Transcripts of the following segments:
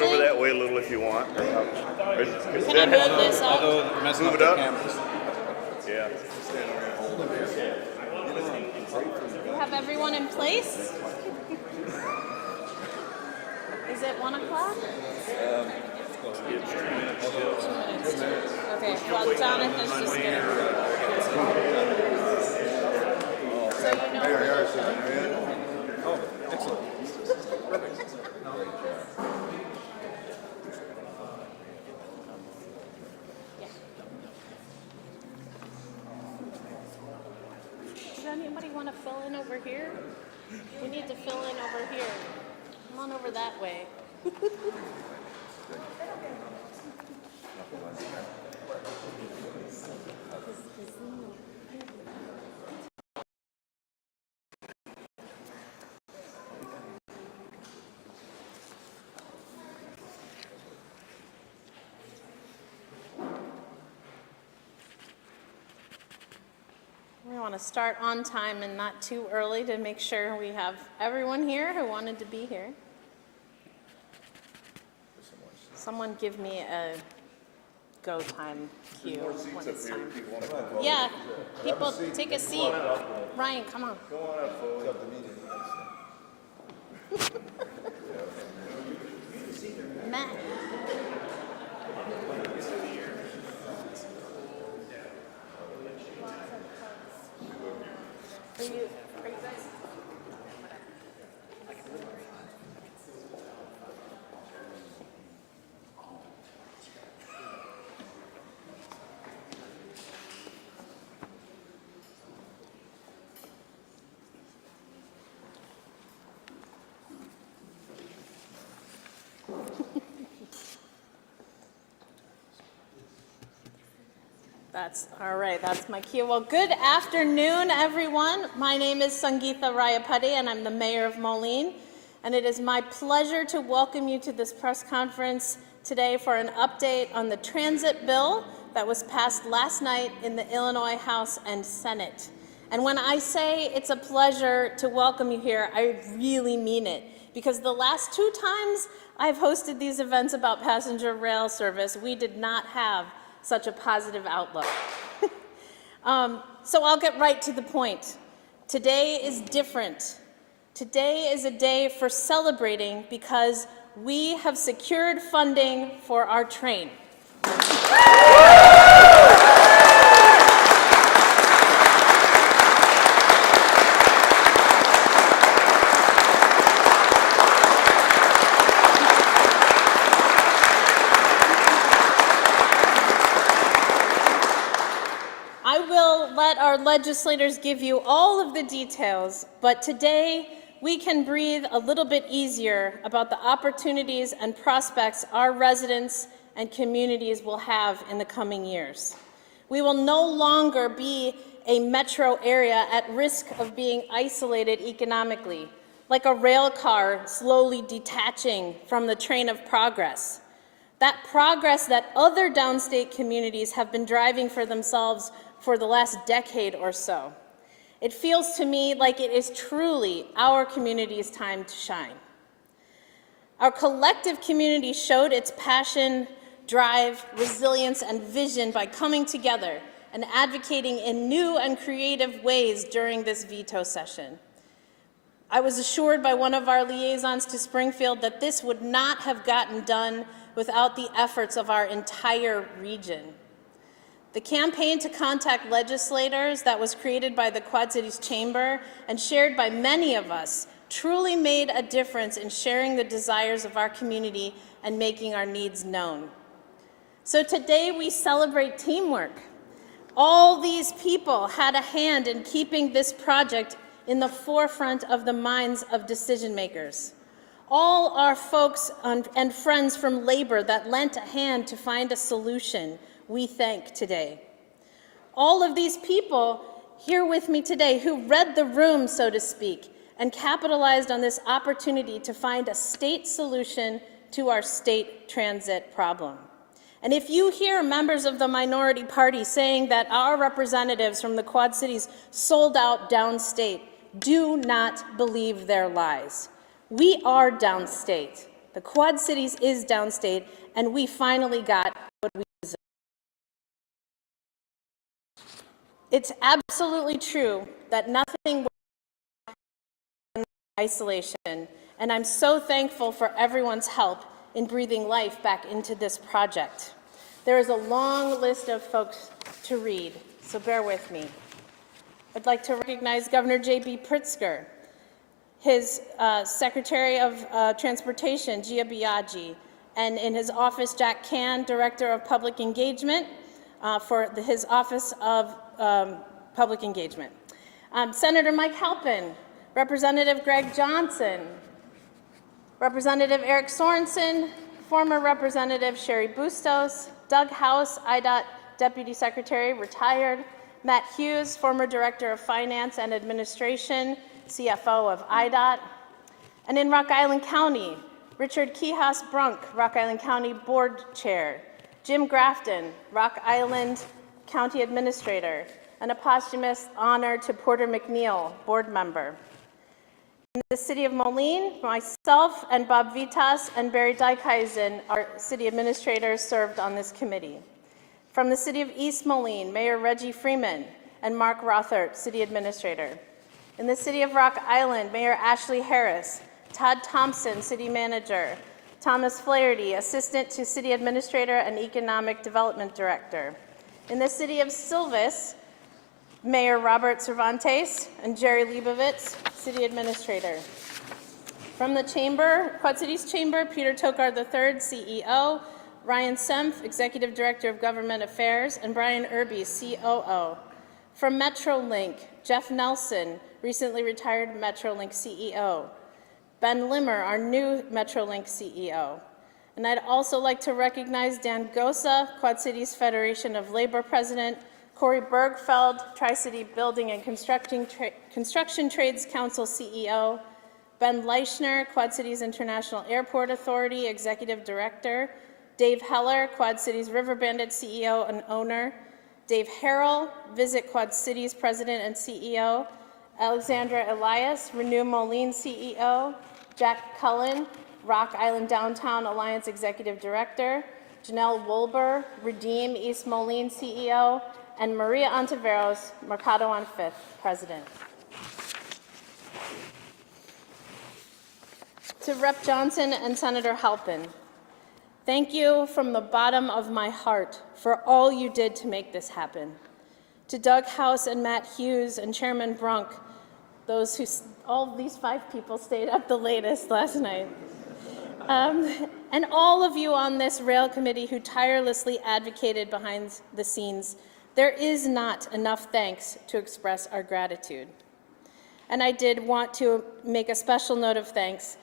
Over that way a little if you want. Can I move this up? Move it up. Yeah. We have everyone in place? Is it 1 o'clock? 2 minutes. Okay, well, Jonathan's just going to... So you know... Oh, excellent. Does anybody want to fill in over here? We need to fill in over here. Come on over that way. We want to start on time and not too early to make sure we have everyone here who wanted to be here. Someone give me a go time cue when it's time. Yeah, people take a seat. Ryan, come on. Matt. Are you guys? That's all right. That's my cue. Well, good afternoon, everyone. My name is Sangeetha Rayapati, and I'm the mayor of Moline. And it is my pleasure to welcome you to this press conference today for an update on the transit bill that was passed last night in the Illinois House and Senate. And when I say it's a pleasure to welcome you here, I really mean it. Because the last 2 times I've hosted these events about passenger rail service, we did not have such a positive outlook. So I'll get right to the point. Today is different. Today is a day for celebrating because we have secured funding for our train. Our legislators give you all of the details, but today we can breathe a little bit easier about the opportunities and prospects our residents and communities will have in the coming years. We will no longer be a metro area at risk of being isolated economically, like a rail car slowly detaching from the train of progress. That progress that other downstate communities have been driving for themselves for the last decade or so. It feels to me like it is truly our community's time to shine. Our collective community showed its passion, drive, resilience, and vision by coming together and advocating in new and creative ways during this veto session. I was assured by one of our liaisons to Springfield that this would not have gotten done without the efforts of our entire region. The campaign to contact legislators that was created by the Quad Cities Chamber and shared by many of us truly made a difference in sharing the desires of our community and making our needs known. So today we celebrate teamwork. All these people had a hand in keeping this project in the forefront of the minds of decision makers. All our folks and friends from labor that lent a hand to find a solution, we thank today. All of these people here with me today who read the room, so to speak, and capitalized on this opportunity to find a state solution to our state transit problem. And if you hear members of the minority party saying that our representatives from the Quad Cities sold out downstate, do not believe their lies. We are downstate. The Quad Cities is downstate, and we finally got what we deserve. It's absolutely true that nothing works in isolation, and I'm so thankful for everyone's help in breathing life back into this project. There is a long list of folks to read, so bear with me. I'd like to recognize Governor J.B. Pritzker, his Secretary of Transportation, Gia Biaggi, and in his office, Jack Can, Director of Public Engagement for his Office of Public Engagement. Senator Mike Halpin, Representative Greg Johnson, Representative Eric Sorensen, former Representative Sherry Bustos, Doug House, IDOT Deputy Secretary, retired, Matt Hughes, former Director of Finance and Administration, CFO of IDOT, and in Rock Island County, Richard Kihas Brunk, Rock Island County Board Chair, Jim Grafton, Rock Island County Administrator, and a posthumous honor to Porter McNeil, Board Member. In the City of Moline, myself and Bob Vitas and Barry Dijkhuizen, our City Administrators, served on this committee. From the City of East Moline, Mayor Reggie Freeman and Mark Rothert, City Administrator. In the City of Rock Island, Mayor Ashley Harris, Todd Thompson, City Manager, Thomas Flaherty, Assistant to City Administrator and Economic Development Director. In the City of Silvis, Mayor Robert Cervantes and Jerry Leibovitz, City Administrator. From the Chamber, Quad Cities Chamber, Peter Tokar III, CEO, Ryan Semf, Executive Director of Government Affairs, and Brian Irby, COO. From MetroLink, Jeff Nelson, recently retired MetroLink CEO. Ben Limmer, our new MetroLink CEO. And I'd also like to recognize Dan Gosa, Quad Cities Federation of Labor President, Corey Bergfeld, Tri-City Building and Construction Trades Council CEO, Ben Leischner, Quad Cities International Airport Authority Executive Director, Dave Heller, Quad Cities River Bandit CEO and owner, Dave Harrell, Visit Quad Cities President and CEO, Alexandra Elias, Renew Moline CEO, Jack Cullen, Rock Island Downtown Alliance Executive Director, Janelle Wolber, Redeem East Moline CEO, and Maria Ontiveros, Mercado on Fifth, President. To Rep. Johnson and Senator Halpin, thank you from the bottom of my heart for all you did to make this happen. To Doug House and Matt Hughes and Chairman Brunk, all these 5 people stayed up the latest last night. And all of you on this rail committee who tirelessly advocated behind the scenes, there is not enough thanks to express our gratitude. And I did want to make a special note of thanks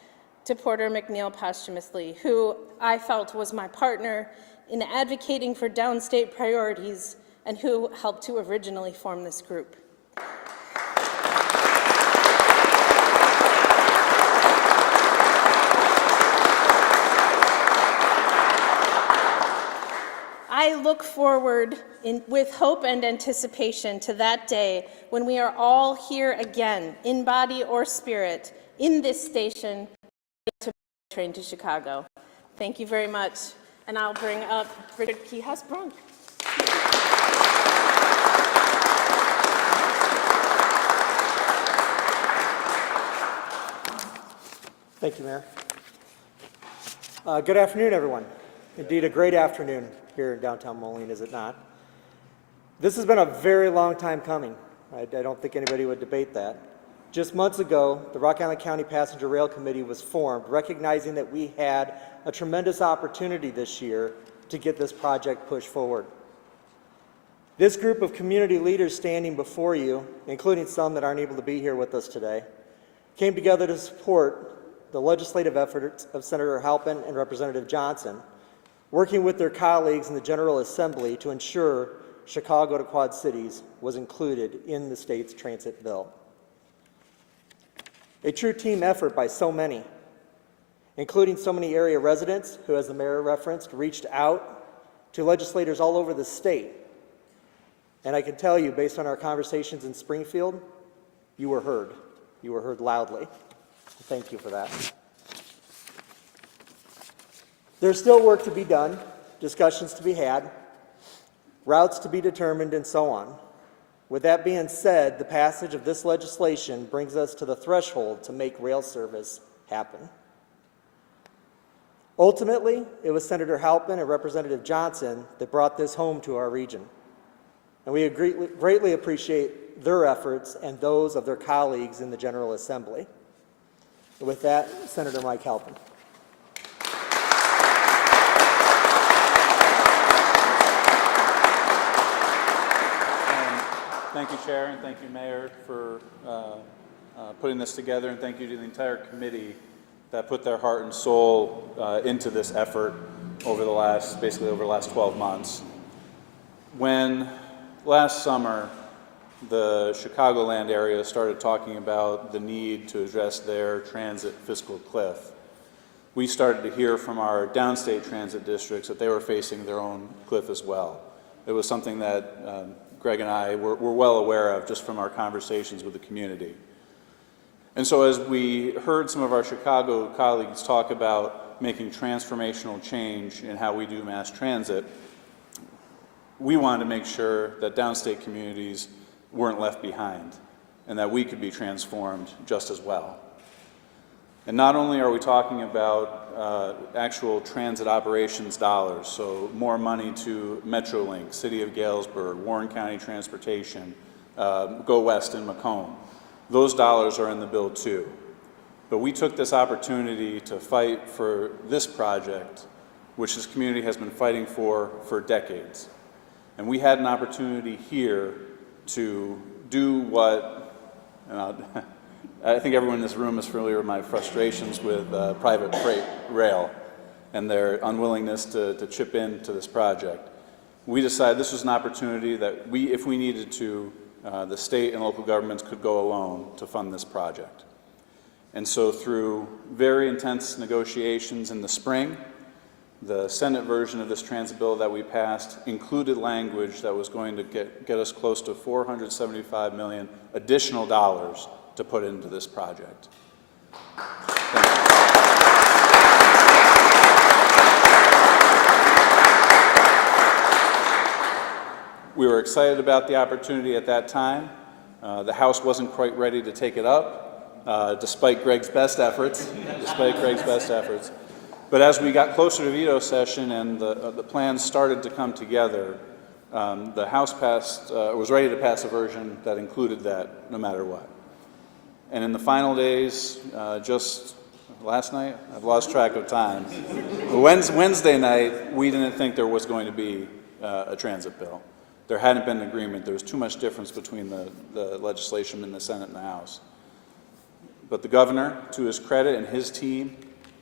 to Porter McNeil posthumously, who I felt was my partner in advocating for downstate priorities and who helped to originally form this group. I look forward with hope and anticipation to that day when we are all here again, in body or spirit, in this station, to train to Chicago. Thank you very much, and I'll bring up Richard Kihas Brunk. Thank you, Mayor. Good afternoon, everyone. Indeed, a great afternoon here in downtown Moline, is it not? This has been a very long time coming. I don't think anybody would debate that. Just months ago, the Rock Island County Passenger Rail Committee was formed, recognizing that we had a tremendous opportunity this year to get this project pushed forward. This group of community leaders standing before you, including some that aren't able to be here with us today, came together to support the legislative efforts of Senator Halpin and Representative Johnson, working with their colleagues in the General Assembly to ensure Chicago to Quad Cities was included in the state's transit bill. A true team effort by so many, including so many area residents who, as the mayor referenced, reached out to legislators all over the state. And I can tell you, based on our conversations in Springfield, you were heard. You were heard loudly. Thank you for that. There's still work to be done, discussions to be had, routes to be determined, and so on. With that being said, the passage of this legislation brings us to the threshold to make rail service happen. Ultimately, it was Senator Halpin and Representative Johnson that brought this home to our region. And we greatly appreciate their efforts and those of their colleagues in the General Assembly. With that, Senator Mike Halpin. Thank you, Chair, and thank you, Mayor, for putting this together, and thank you to the entire committee that put their heart and soul into this effort over the last 12 months. When last summer the Chicagoland area started talking about the need to address their transit fiscal cliff, we started to hear from our downstate transit districts that they were facing their own cliff as well. It was something that Greg and I were well aware of just from our conversations with the community. And so as we heard some of our Chicago colleagues talk about making transformational change in how we do mass transit, we wanted to make sure that downstate communities weren't left behind and that we could be transformed just as well. And not only are we talking about actual transit operations dollars, so more money to Metrolink, City of Galesburg, Warren County Transportation, Go West and Macomb. Those dollars are in the bill too. But we took this opportunity to fight for this project, which this community has been fighting for decades. And we had an opportunity here to do what, I think everyone in this room is familiar with my frustrations with private freight rail and their unwillingness to chip into this project. We decided this was an opportunity that if we needed to, the state and local governments could go alone to fund this project. And so through very intense negotiations in the spring, the Senate version of this transit bill that we passed included language that was going to get us close to $475 million additional dollars to put into this project. We were excited about the opportunity at that time. The House wasn't quite ready to take it up, despite Greg's best efforts. But as we got closer to veto session and the plans started to come together, the House was ready to pass a version that included that no matter what. And in the final days, just last night, I've lost track of time, Wednesday night, we didn't think there was going to be a transit bill. There hadn't been an agreement. There was too much difference between the legislation in the Senate and the House. But the governor, to his credit, and his team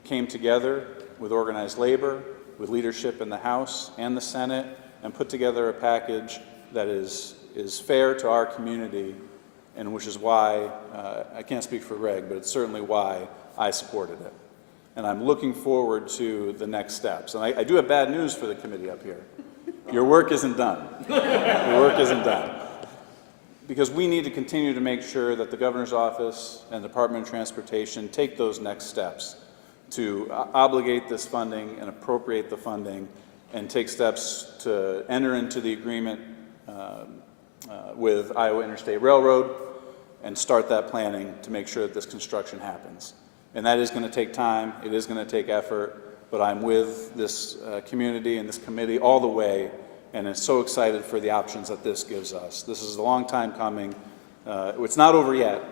came together with organized labor, with leadership in the House and the Senate, and put together a package that is fair to our community, and which is why, I can't speak for Greg, but it's certainly why I supported it. And I'm looking forward to the next steps. And I do have bad news for the committee up here. Your work isn't done. Your work isn't done. Because we need to continue to make sure that the governor's office and the Department of Transportation take those next steps to obligate this funding and appropriate the funding and take steps to enter into the agreement with Iowa Interstate Railroad and start that planning to make sure that this construction happens. And that is going to take time, it is going to take effort, but I'm with this community and this committee all the way, and is so excited for the options that this gives us. This is a long time coming. It's not over yet,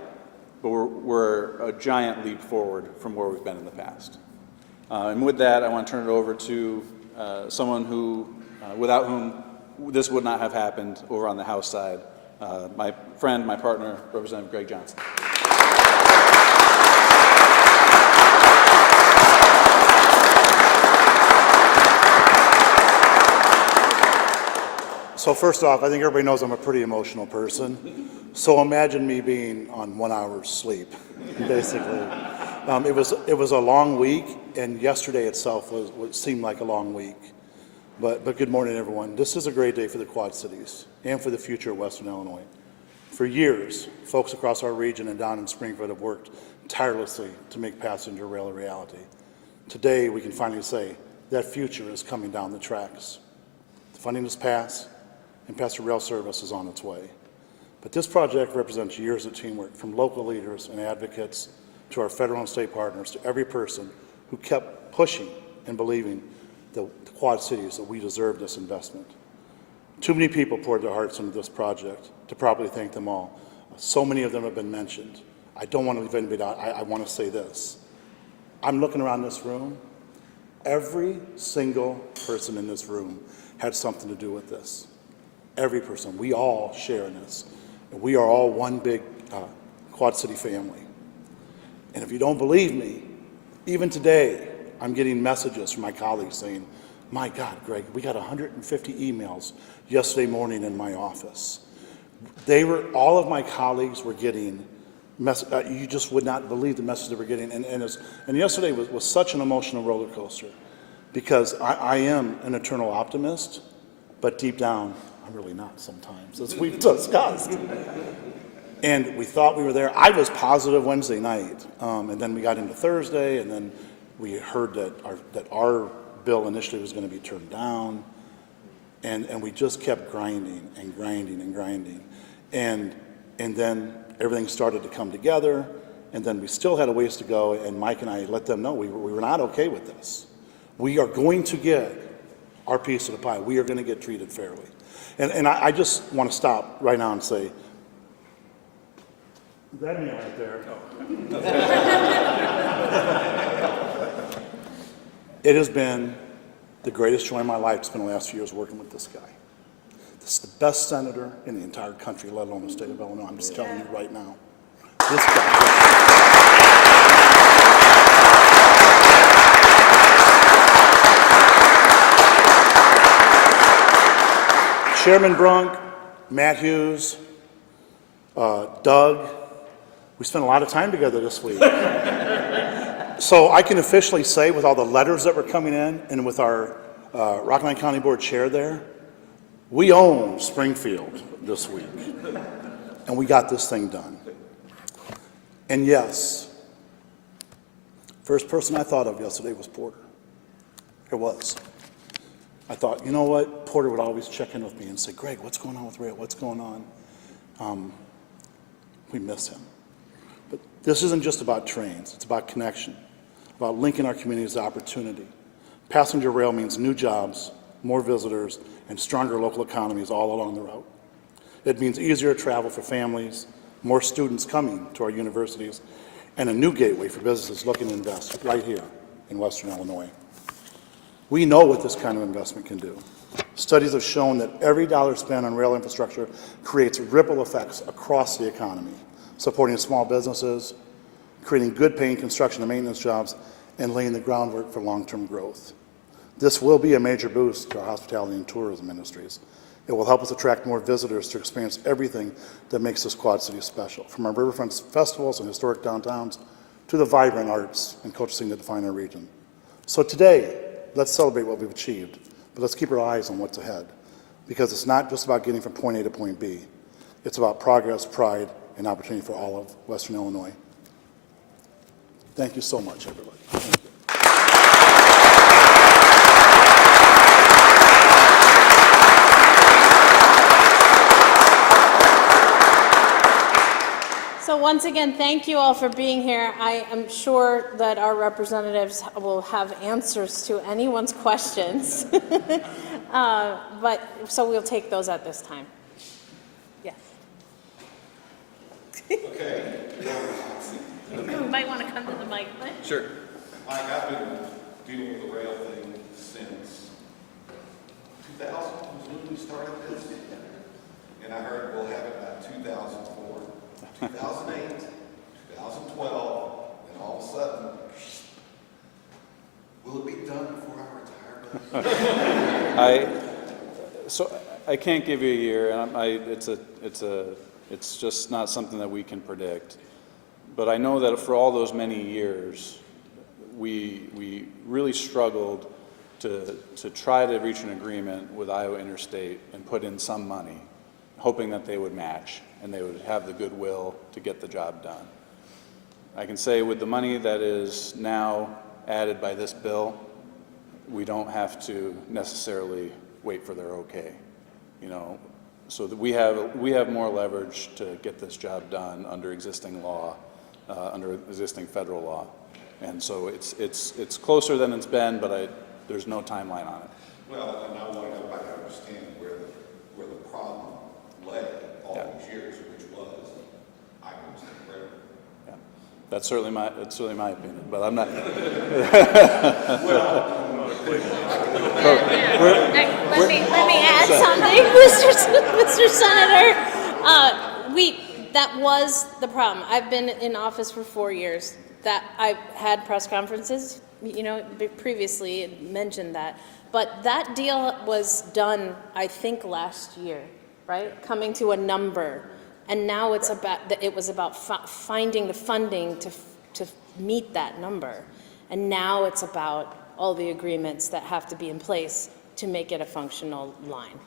but we're a giant leap forward from where we've been in the past. And with that, I want to turn it over to someone who, without whom this would not have happened over on the House side, my friend, my partner, Representative Greg Johnson. So first off, I think everybody knows I'm a pretty emotional person. So imagine me being on 1 hour's sleep, basically. It was a long week, and yesterday itself seemed like a long week. But good morning, everyone. This is a great day for the Quad Cities and for the future of Western Illinois. For years, folks across our region and down in Springfield have worked tirelessly to make passenger rail a reality. Today, we can finally say that future is coming down the tracks. The funding has passed, and passenger rail service is on its way. But this project represents years of teamwork from local leaders and advocates to our federal and state partners, to every person who kept pushing and believing the Quad Cities that we deserve this investment. Too many people poured their hearts into this project to properly thank them all. So many of them have been mentioned. I don't want to leave anybody out. I want to say this. I'm looking around this room. Every single person in this room had something to do with this. Every person. We all share in this. And we are all one big Quad City family. And if you don't believe me, even today, I'm getting messages from my colleagues saying, my God, Greg, we got 150 emails yesterday morning in my office. All of my colleagues were getting, you just would not believe the message they were getting. And yesterday was such an emotional roller coaster, because I am an eternal optimist, but deep down, I'm really not sometimes, as we've discussed. And we thought we were there. I was positive Wednesday night, and then we got into Thursday, and then we heard that our bill initially was going to be turned down, and we just kept grinding and grinding and grinding. And then everything started to come together, and then we still had a ways to go, and Mike and I let them know we were not okay with this. We are going to get our piece of the pie. We are going to get treated fairly. And I just want to stop right now and say, that man right there. It has been the greatest joy of my life to spend the last few years working with this guy. This is the best senator in the entire country, let alone the state of Illinois. I'm just telling you right now. This guy. Chairman Brunk, Matt Hughes, Doug, we spent a lot of time together this week. So I can officially say, with all the letters that were coming in and with our Rocky Mountain County Board chair there, we own Springfield this week. And we got this thing done. And yes, first person I thought of yesterday was Porter. It was. I thought, you know what? Porter would always check in with me and say, Greg, what's going on with rail? What's going on? We miss him. But this isn't just about trains. It's about connection, about linking our communities to opportunity. Passenger rail means new jobs, more visitors, and stronger local economies all along the route. It means easier travel for families, more students coming to our universities, and a new gateway for businesses looking to invest right here in Western Illinois. We know what this kind of investment can do. Studies have shown that every dollar spent on rail infrastructure creates ripple effects across the economy, supporting small businesses, creating good paying construction and maintenance jobs, and laying the groundwork for long-term growth. This will be a major boost to our hospitality and tourism industries. It will help us attract more visitors to experience everything that makes this Quad City special, from our riverfront festivals and historic downtowns to the vibrant arts and culture scene that define our region. So today, let's celebrate what we've achieved, but let's keep our eyes on what's ahead, because it's not just about getting from point A to point B. It's about progress, pride, and opportunity for all of Western Illinois. Thank you so much, everybody. Thank you. So once again, thank you all for being here. I am sure that our representatives will have answers to anyone's questions. So we'll take those at this time. Yes. Okay. You might want to come to the mic. Sure. Mike, I've been dealing with the rail thing since 2000 was when we started this. And I heard we'll have it by 2004, 2008, 2012, and all of a sudden, will it be done before I retire? I can't give you a year, and it's just not something that we can predict. But I know that for all those many years, we really struggled to try to reach an agreement with Iowa Interstate and put in some money, hoping that they would match and they would have the goodwill to get the job done. I can say with the money that is now added by this bill, we don't have to necessarily wait for their okay, so that we have more leverage to get this job done under existing law, under existing federal law, and so it's closer than it's been, but there's no timeline on it. Well, and I want everybody to understand where the problem lay all these years, which was Iowa State Railroad. Yeah. That's certainly my opinion, but I'm not. Let me add something, Mr. Senator. That was the problem. I've been in office for 4 years. That I've had press conferences, previously mentioned that. But that deal was done, I think, last year, right? Coming to a number. And now it was about finding the funding to meet that number. And now it's about all the agreements that have to be in place to make it a functional line.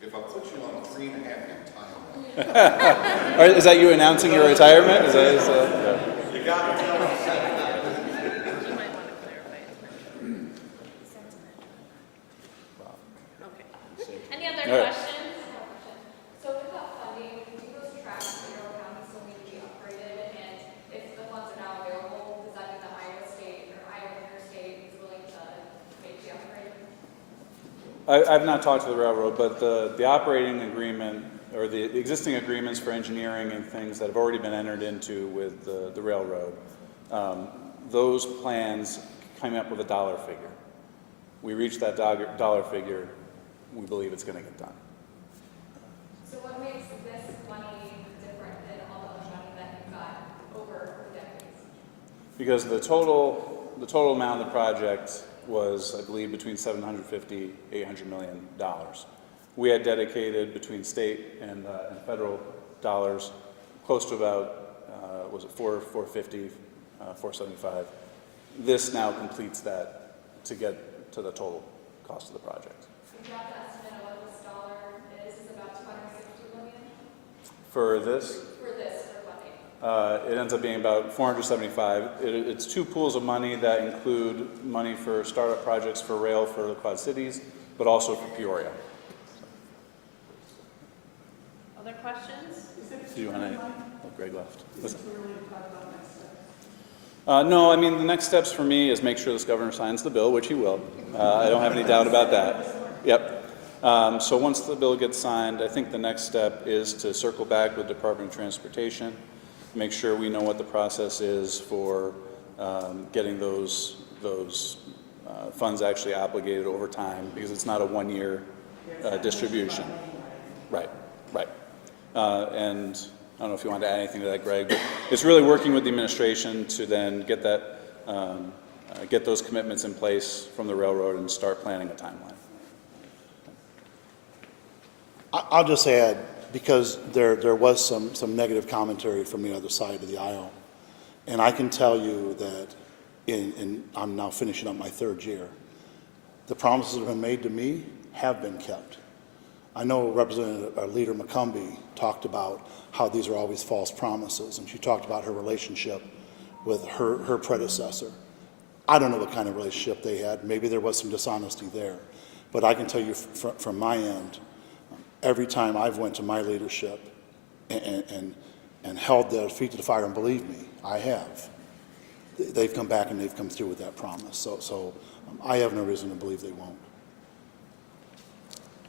If I put you on a 3.5-year timeline. Is that you announcing your retirement? Is that You got to tell me. Any other All right. questions? So with that funding, do those tracks in Carroll County still need to be upgraded? And if the funds are now available, does that mean that Iowa State or Iowa Interstate is willing to make the upgrade? I've not talked to the railroad, but the operating agreement or the existing agreements for engineering and things that have already been entered into with the railroad, those plans came up with a dollar figure. We reached that dollar figure. We believe it's going to get done. So what makes this money different than all the other money that you've got over decades? Because the total amount of the project was, I believe, between $750, $800 million. We had dedicated between state and federal dollars close to about, was it 450, 475. This now completes that to get to the total cost of the project. You got the estimate of what this dollar is about $260 million? For this? For funding. It ends up being about 475. It's two pools of money that include money for startup projects for rail for the Quad Cities, but also for Peoria. Other questions? Do you want to? Oh, Greg left. Listen. No, I mean, the next steps for me is make sure this governor signs the bill, which he will. I don't have any doubt about that. Yep. So once the bill gets signed, I think the next step is to circle back with Department of Transportation, make sure we know what the process is for getting those funds actually obligated over time, because it's not a one-year distribution. Right, right. And I don't know if you want to add anything to that, Greg, but it's really working with the administration to then get that, get those commitments in place from the railroad and start planning a timeline. I'll just add, because there was some negative commentary from the other side of the aisle, and I can tell you that I'm now finishing up my third year. The promises that have been made to me have been kept. I know Representative Leader McCombie talked about how these are always false promises, and she talked about her relationship with her predecessor. I don't know what kind of relationship they had. Maybe there was some dishonesty there. But I can tell you from my end, every time I've went to my leadership and and held their feet to the fire, and believe me, I have. They've come back and they've come through with that promise. So I have no reason to believe they won't.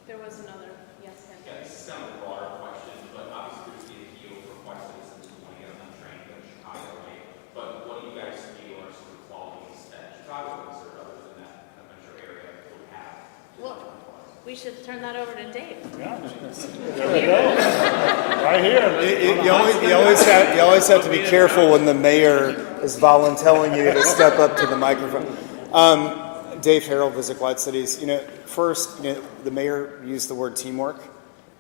There was another, yes, Ken. Yeah, this is kind of a broader question, but obviously there's the appeal for Quad citizens who want to get on that train to go to Chicago, right? But what do you guys feel are some of the qualities that Chicagoans or others in that kind of metro area would have? Well, we should turn that over to Dave. Right here. You always have to be careful when the mayor is volunteering you to step up to the microphone. Dave Harold, Visit Quad Cities. First, the mayor used the word teamwork,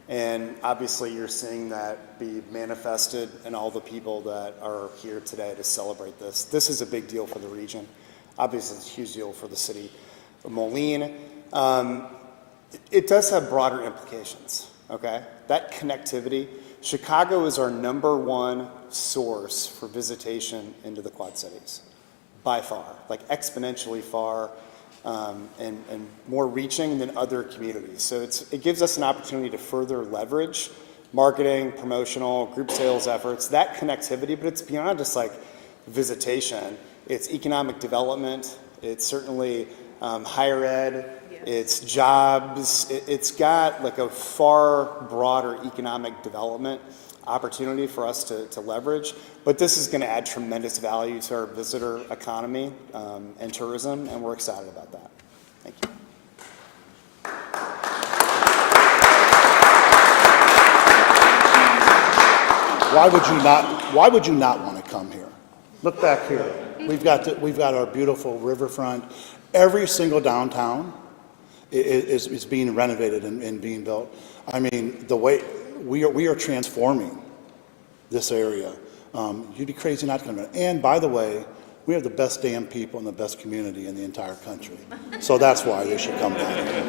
and obviously you're seeing that be manifested in all the people that are here today to celebrate this. This is a big deal for the region. Obviously, it's a huge deal for the city of Moline. It does have broader implications, okay? That connectivity, Chicago is our #1 source for visitation into the Quad Cities, by far, like exponentially far, and more reaching than other communities. So it gives us an opportunity to further leverage marketing, promotional, group sales efforts, that connectivity, but it's beyond just like visitation. It's economic development, it's certainly higher ed, it's jobs, it's got like a far broader economic development opportunity for us to leverage. But this is going to add tremendous value to our visitor economy and tourism, and we're excited about that. Thank you. Why would you not want to come here? Look back here. We've got our beautiful riverfront. Every single downtown is being renovated and being built. I mean, the way we are transforming this area. You'd be crazy not to come here. And by the way, we have the best damn people and the best community in the entire country. So that's why they should come down here.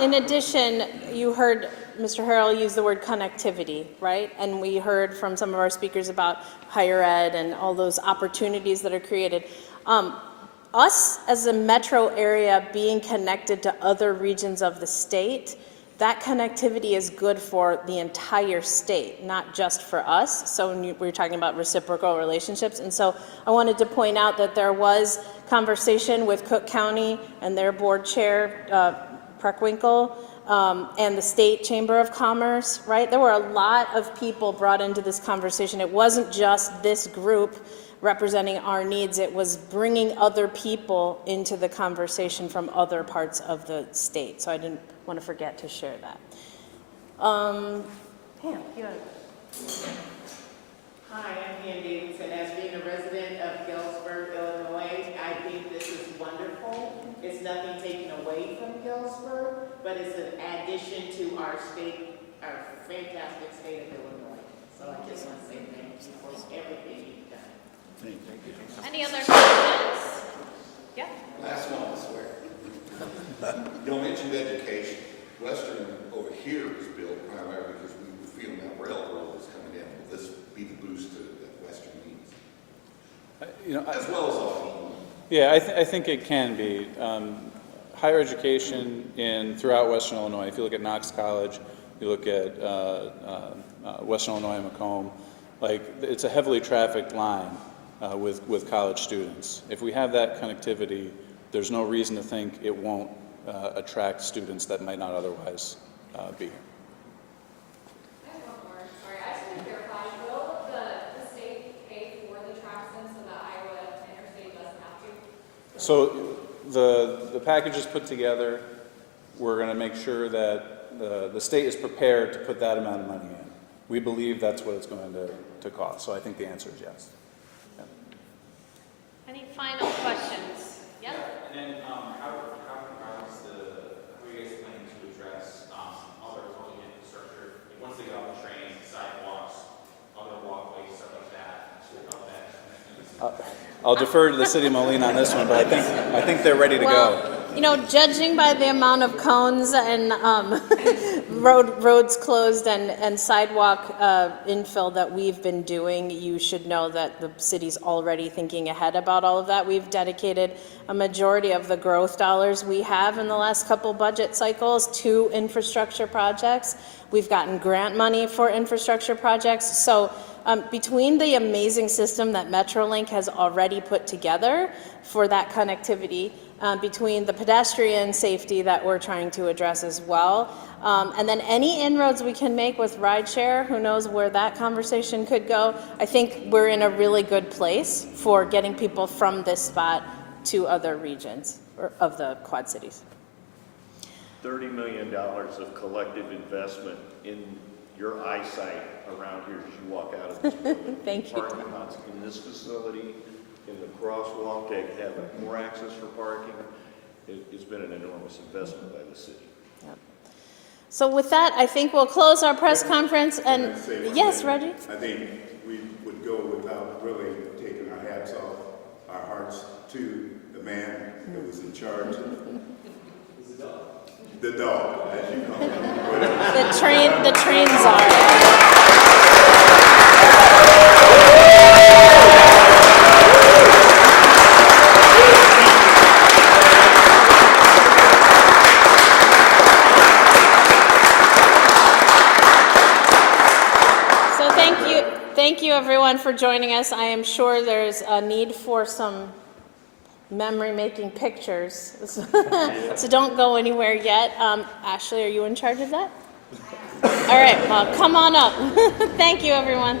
In addition, you heard Mr. Harrell use the word connectivity, right? And we heard from some of our speakers about higher ed and all those opportunities that are created. Us as a metro area being connected to other regions of the state, that connectivity is good for the entire state, not just for us. So when we were talking about reciprocal relationships. And so I wanted to point out that there was conversation with Cook County and their board chair, Preckwinkle, and the State Chamber of Commerce, right? There were a lot of people brought into this conversation. It wasn't just this group representing our needs, it was bringing other people into the conversation from other parts of the state. So I didn't want to forget to share that. Pam, you want to... Hi, I'm Pam Davidson. As being a resident of Galesburg, Illinois, I think this is wonderful. It's nothing taken away from Galesburg, but it's an addition to our state, our fantastic state of Illinois. So I just want to say thank you for everything you've done. Thank you. Any other questions? Yeah. Last one, I swear. You mentioned education. Western over here is built primarily because we were feeling that railroad was coming in. Will this be the boost that Western needs? As well as all. Yeah, I think it can be. Higher education throughout Western Illinois, if you look at Knox College, you look at Western Illinois Macomb, like it's a heavily trafficked line with college students. If we have that connectivity, there's no reason to think it won't attract students that might not otherwise be here. I have one more. Sorry, I just want to clarify. Will the state pay for the Traxon so that Iowa Interstate doesn't have to? So the package is put together. We're going to make sure that the state is prepared to put that amount of money in. We believe that's what it's going to cost. So I think the answer is yes. Yeah. Any final questions? Yeah. And then how are you guys planning to address other public infrastructure? Once they get off the train, sidewalks, other walkways, stuff like that, to help that connectivity? I'll defer to the city of Moline on this one, but I think they're ready to Well, go. You know, judging by the amount of cones and roads closed and sidewalk infill that we've been doing, you should know that the city's already thinking ahead about all of that. We've dedicated a majority of the growth dollars we have in the last couple budget cycles to infrastructure projects. We've gotten grant money for infrastructure projects. So between the amazing system that Metrolink has already put together for that connectivity, between the pedestrian safety that we're trying to address as well, and then any inroads we can make with rideshare, who knows where that conversation could go. I think we're in a really good place for getting people from this spot to other regions of the Quad Cities. $30 million of collective investment in your eyesight around here as you walk out of this building. Thank you, Parking Tom. lots in this facility, in the crosswalk, to have more access for parking. It's been an enormous investment by the city. Yep. So with that, I think we'll close our press conference. And yes, Reggie? I think we would go without really taking our hats off, our hearts to the man that was in charge of the dog, as you call it. The train czar. Thank you everyone for joining us. I am sure there's a need for some memory-making pictures. So don't go anywhere yet. Ashley, are you in charge of that? All right, well, come on up. Thank you, everyone.